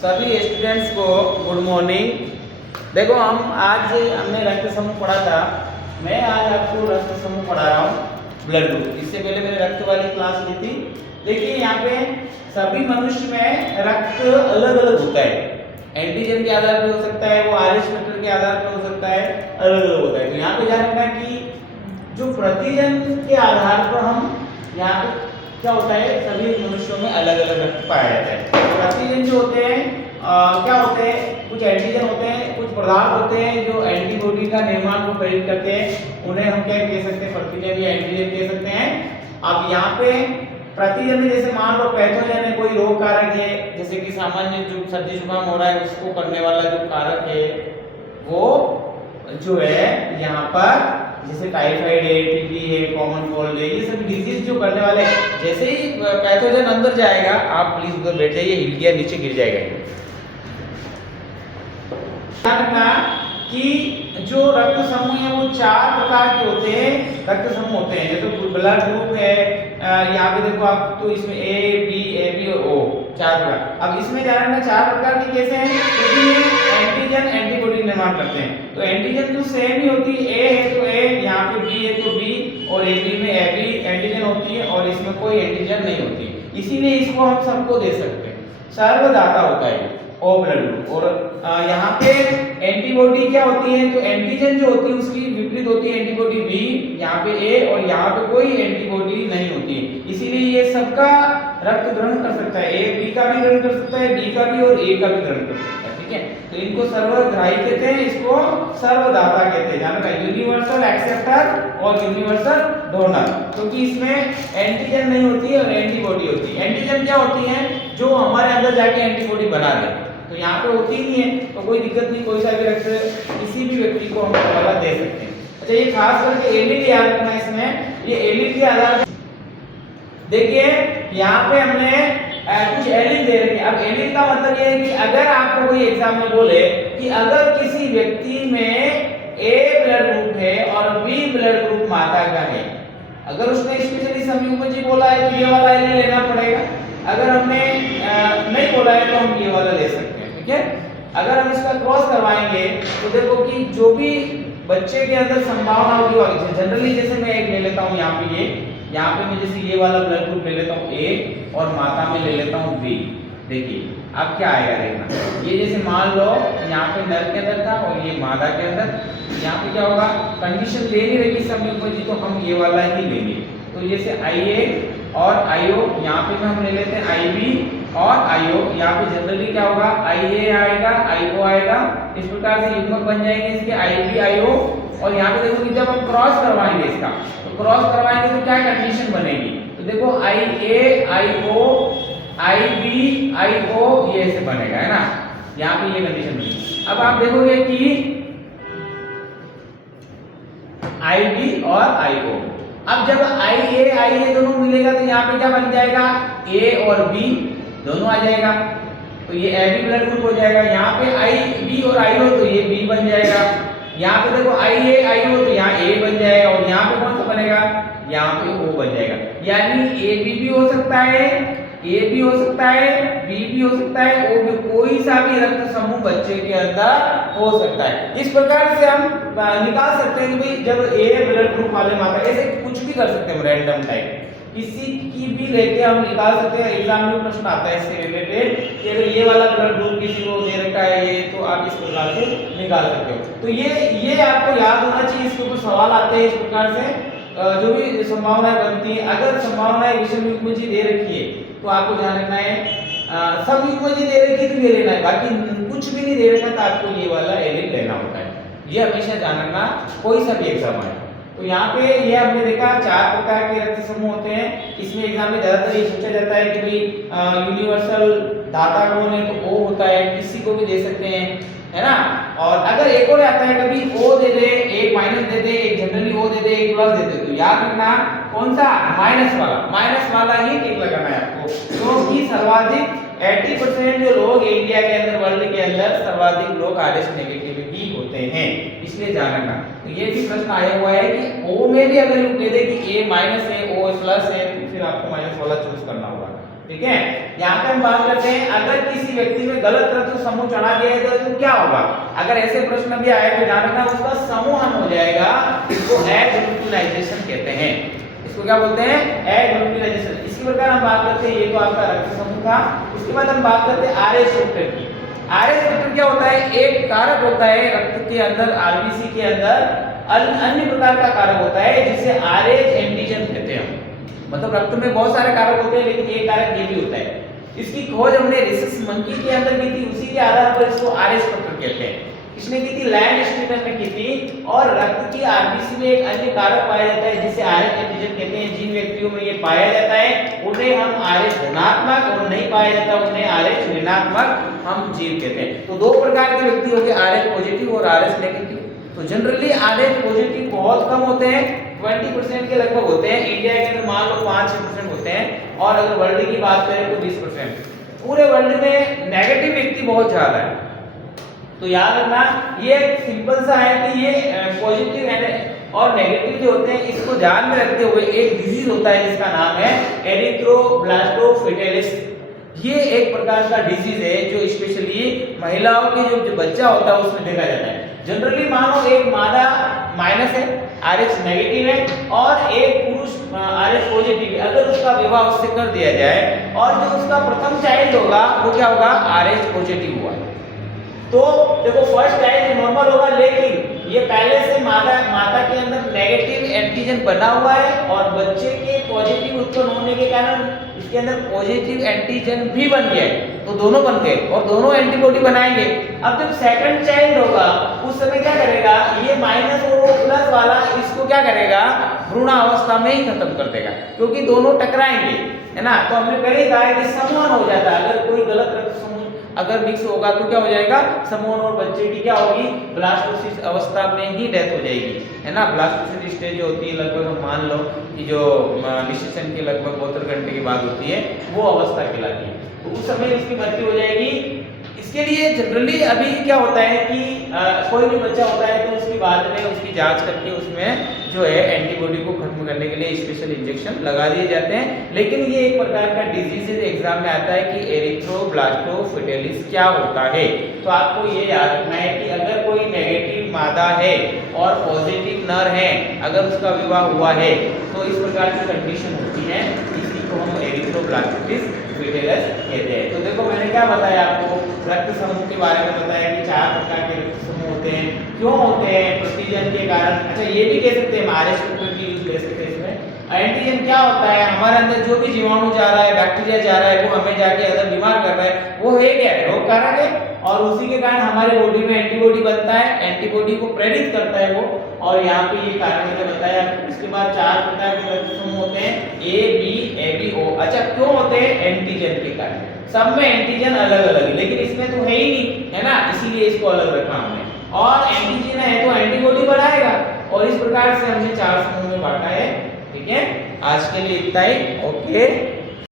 सभी स्टूडेंट्स को good morning. देखो हमने रक्त समूह पढ़ा था। मैं आज आपको रक्त समूह पढ़ा रहा हूँ ब्लड ग्रुप। इससे पहले मैंने रक्त वाली क्लास ली थी। देखिए यहाँ पे सभी मनुष्य में रक्त अलग अलग होता है। एंटीजन के आधार पर हो सकता है, वो आरएच फैक्टर के आधार पर हो सकता है, अलग अलग होता है। तो यहाँ पे ध्यान रखना कि जो प्रतिजन के आधार पर हम यहाँ पे क्या होता है, सभी मनुष्यों में अलग अलग रक्त पाया जाता है। प्रतिजन जो होते हैं क्या होते हैं, कुछ एंटीजन होते हैं, कुछ पदार्थ होते हैं जो एंटीबॉडी का निर्माण को प्रेरित करते हैं। उन्हें हम क्या कह सकते हैं, प्रतिजन या एंटीजन कह सकते हैं। अब यहाँ पे प्रतिजन में जैसे मान लो पैथोजन है, कोई रोग कारक है, जैसे कि सामान्य जो सर्दी जुकाम हो रहा है उसको करने वाला जो कारक है वो जो है यहाँ पर जैसे टाइफाइड है, टीबी है, कॉमन कोल्ड है, ये सब डिजीज जो करने वाले हैं। जैसे ही पैथोजन अंदर जाएगा, आप प्लीज उधर बैठ जाइए, हिल गया नीचे गिर जाएगा। ध्यान रखना कि जो रक्त समूह है वो 4 प्रकार के होते हैं। रक्त समूह होते हैं जैसे ब्लड ग्रुप है, यहाँ पे देखो आप, तो इसमें ए बी और ओ 4 प्रकार। अब इसमें ध्यान रखना 4 प्रकार के कैसे हैं, क्योंकि ये एंटीजन एंटीबॉडी निर्माण करते हैं। तो एंटीजन तो सेम ही होती है, ए है तो ए, यहाँ पे बी है तो बी, और ए बी में ए बी एंटीजन होती है और इसमें कोई एंटीजन नहीं होती। इसीलिए इसको हम सबको दे सकते हैं, सर्वदाता होता है ओ ब्लड ग्रुप। और यहाँ पे एंटीबॉडी क्या होती है, तो एंटीजन जो होती है उसकी विपरीत होती है एंटीबॉडी बी, यहाँ पे ए, और यहाँ पे कोई एंटीबॉडी नहीं होती है। इसीलिए ये सबका रक्त ग्रहण कर सकता है, ए बी का भी ग्रहण कर सकता है, बी का भी और ए का भी ग्रहण कर सकता है। ठीक है, तो इनको सर्वग्राही कहते हैं, इसको सर्वदाता कहते हैं। जानना यूनिवर्सल एक्सेप्टर और यूनिवर्सल डोनर, क्योंकि इसमें एंटीजन नहीं होती है और एंटीबॉडी होती है। एंटीजन क्या होती है, जो हमारे अंदर जाके एंटीबॉडी बना दे, तो यहाँ पे होती नहीं है, तो कोई दिक्कत नहीं, कोई सा भी रक्त किसी भी व्यक्ति को हम वाला दे सकते हैं। अच्छा, ये खास करके एलिल याद रखना, इसमें ये एलिल के आधार। देखिए यहाँ पे हमने कुछ एलिल दे रखे हैं। अब एलिल का मतलब ये है कि अगर आपको कोई एग्जाम में बोले कि अगर किसी व्यक्ति में ए ब्लड ग्रुप है और बी ब्लड ग्रुप माता का है, अगर उसने स्पेशली संयुग्मजी बोला है तो ये वाला एलिल लेना पड़ेगा। अगर हमने नहीं बोला है तो हम ये वाला ले सकते हैं। ठीक है, अगर हम इसका क्रॉस करवाएंगे तो देखो कि जो भी बच्चे के अंदर संभावना होगी, जनरली जैसे मैं एक ले लेता हूँ, यहाँ पे यहाँ पे मैं जैसे ये वाला ब्लड ग्रुप ले लेता हूँ ए और माता में ले लेता हूँ बी। देखिए अब क्या आएगा, देखना, ये जैसे मान लो यहाँ पे नर के अंदर था और ये मादा के अंदर, यहाँ पे क्या होगा, कंडीशन दे नहीं रही संयुग्मजी, तो हम ये वाला ही लेंगे। तो जैसे IA और IO, यहाँ पे हम ले लेते हैं IB और IO। यहाँ पे जनरली क्या होगा, IA आएगा, IO आएगा, इस प्रकार से युग्मक बन जाएंगे इसके IB IO। और यहाँ पे देखो कि जब हम क्रॉस करवाएंगे इसका, तो क्रॉस करवाएंगे तो क्या कंडीशन बनेगी, तो देखो IA IO IB IO ये ऐसे बनेगा, है ना, यहाँ पे ये कंडीशन बनेगी। अब आप देखोगे कि IB और IO, अब जब IA दोनों मिलेगा तो यहाँ पे क्या बन जाएगा, A और B दोनों आ जाएगा, तो ये AB ब्लड ग्रुप हो जाएगा। यहाँ पे IB और IO तो ये B बन जाएगा। यहाँ पे देखो IA IO तो यहाँ A बन जाएगा, और यहाँ पे कौन सा बनेगा, यहाँ पे O बन जाएगा। यानी AB भी हो सकता है, A भी हो सकता है, B भी हो सकता है, O भी, कोई सा भी रक्त समूह बच्चे के अंदर हो सकता है। इस प्रकार से हम निकाल सकते हैं कि भाई जब A ब्लड ग्रुप वाले माता, ऐसे कुछ भी कर सकते हैं, रैंडम टाइप किसी की भी लेके हम निकाल सकते हैं। एग्जाम में प्रश्न आता है इससे रिलेटेड कि अगर ये वाला ब्लड ग्रुप किसी को दे रखा है ये, तो आप इस प्रकार से निकाल सकते हो। तो ये आपको याद होना चाहिए, इसके ऊपर सवाल आते हैं इस प्रकार से। जो भी संभावनाएं बनती है, अगर संभावनाएं विषम युग्मजी दे रखी है तो आपको ध्यान रखना है, सब युग्मजी दे रखी है तो ये लेना है, बाकी कुछ भी नहीं दे रखा तो आपको ये वाला एलिल लेना होता है। ये हमेशा ध्यान रखना, कोई सा भी एग्जाम आए। तो यहाँ पे ये हमने देखा 4 प्रकार के रक्त समूह होते हैं। इसमें एग्जाम में ज्यादातर ये पूछा जाता है कि भाई यूनिवर्सल दाता कौन है, तो O होता है, किसी को भी दे सकते हैं, है ना। और अगर एक और आता है, कभी O दे दे, एक माइनस दे दे, एक जनरली O दे दे, एक प्लस दे दे, तो याद रखना कौन सा, माइनस वाला ही टिक लगाना है आपको, क्योंकि सर्वाधिक 80% जो लोग इंडिया के अंदर, वर्ल्ड के अंदर सर्वाधिक लोग RH नेगेटिव ही होते हैं, इसलिए ध्यान रखना। तो ये भी प्रश्न आया हुआ है कि O में भी अगर कह दे कि A माइनस है, O प्लस है, तो फिर आपको माइनस वाला चूज करना होगा। ठीक है, यहाँ पे हम बात करते हैं, अगर किसी व्यक्ति में गलत रक्त समूह चढ़ा दिया है तो क्या होगा? अगर ऐसे प्रश्न भी आए तो ध्यान रखना उसका समूहन हो जाएगा, इसको एग्लूटिनाइजेशन कहते हैं। इसको क्या बोलते हैं? एग्लूटिनाइजेशन। इसी प्रकार हम बात करते हैं, ये तो आपका रक्त समूह था। उसके बाद हम बात करते हैं आरएच फैक्टर की। आरएच फैक्टर क्या होता है? एक कारक होता है रक्त के अंदर, आरबीसी के अंदर अन्य प्रकार का कारक होता है जिसे आरएच एंटीजन कहते हैं। मतलब रक्त में बहुत सारे कारक होते हैं लेकिन एक कारक ये भी होता है। इसकी खोज हमने रिसस मंकी के अंदर की थी, उसी के आधार पर इसको आरएच फैक्टर कहते हैं। इसने की थी लैंडस्टीनर ने की थी। और रक्त की आरबीसी में एक अन्य कारक पाया जाता है जिसे आरएच एंटीजन कहते हैं। जिन व्यक्तियों में ये पाया जाता है उन्हें हम आरएच धनात्मक, और नहीं पाया जाता उन्हें आरएच ऋणात्मक हम जीव कहते हैं। तो दो प्रकार के व्यक्ति हो गए, आरएच पॉजिटिव और आरएच नेगेटिव। तो जनरली आरएच पॉजिटिव बहुत कम होते हैं, 20% के लगभग होते हैं। इंडिया के अंदर मान लो 5-6% होते हैं, और अगर वर्ल्ड की बात करें तो 20%। पूरे वर्ल्ड में नेगेटिव व्यक्ति बहुत ज्यादा है। तो याद रखना ये सिंपल सा है कि ये पॉजिटिव और नेगेटिव जो होते हैं इसको ध्यान में रखते हुए एक डिजीज होता है जिसका नाम है एरिथ्रोब्लास्टोफिटेलिस। ये एक प्रकार का डिजीज है जो स्पेशली महिलाओं के जो बच्चा होता है उसमें देखा जाता है। जनरली मानो एक मादा माइनस है, आरएच नेगेटिव है, और एक पुरुष आरएच पॉजिटिव है। अगर उसका विवाह उससे कर दिया जाए और जो उसका प्रथम चाइल्ड होगा वो क्या होगा? आरएच पॉजिटिव हुआ। तो देखो फर्स्ट चाइल्ड नॉर्मल होगा, लेकिन ये पहले से माता के अंदर नेगेटिव एंटीजन बना हुआ है और बच्चे के पॉजिटिव उत्पन्न होने के कारण इसके अंदर पॉजिटिव एंटीजन भी बन गया है। तो दोनों बन गए और दोनों एंटीबॉडी बनाएंगे। अब जब सेकंड चाइल्ड होगा उस समय क्या करेगा? ये माइनस और वो प्लस वाला इसको क्या करेगा? भ्रूणावस्था में ही खत्म कर देगा, क्योंकि दोनों टकराएंगे, है ना। तो हमने पहले कहा कि समूहन हो जाता है। अगर कोई गलत रक्त समूह अगर मिक्स होगा तो क्या हो जाएगा? समूहन, और बच्चे की क्या होगी? ब्लास्टोसिस अवस्था में ही डेथ हो जाएगी, है ना। ब्लास्टोसिस स्टेज जो होती है लगभग हम मान लो कि जो निषेचन के लगभग 72 घंटे के बाद होती है, वो अवस्था कहलाती है। तो उस समय इसकी मृत्यु हो जाएगी। इसके लिए जनरली अभी क्या होता है कि कोई भी बच्चा होता है तो उसकी बाद में उसकी जांच करके उसमें जो है एंटीबॉडी को खत्म करने के लिए स्पेशल इंजेक्शन लगा दिए जाते हैं। लेकिन ये एक प्रकार का डिजीज एग्जाम में आता है कि एरिथ्रोब्लास्टोफिटेलिस क्या होता है। तो आपको ये याद रखना है कि अगर कोई नेगेटिव मादा है और पॉजिटिव नर है, अगर उसका विवाह हुआ है तो इस प्रकार की कंडीशन होती है, इसी को हम एरिथ्रोब्लास्टोफिटेलिस कहते हैं। तो देखो मैंने क्या बताया आपको? रक्त समूह के बारे में बताया कि 4 प्रकार के रक्त समूह होते हैं। क्यों होते हैं? प्रतिजन के कारण। अच्छा ये भी कह सकते हैं आरएच फैक्टर की यूज ले सकते हैं इसमें। एंटीजन क्या होता है? हमारे अंदर जो भी जीवाणु जा रहा है, बैक्टीरिया जा रहा है, वो हमें जाके अगर बीमार कर रहा है, वो है क्या? रोग कारक है, और उसी के कारण हमारे बॉडी में एंटीबॉडी बनता है, एंटीबॉडी को प्रेरित करता है वो। और यहाँ पे ये कारण मैंने बताया। इसके बाद 4 प्रकार के रक्त समूह होते हैं, A B A B O. अच्छा क्यों होते हैं? एंटीजन के कारण। सब में एंटीजन अलग अलग है, लेकिन इसमें तो है ही नहीं, है ना, इसीलिए इसको अलग रखा हमने। और एंटीजन है तो एंटीबॉडी बनाएगा, और इस प्रकार से हमने 4 समूह में बांटा है। ठीक है, आज के लिए इतना ही। ओके।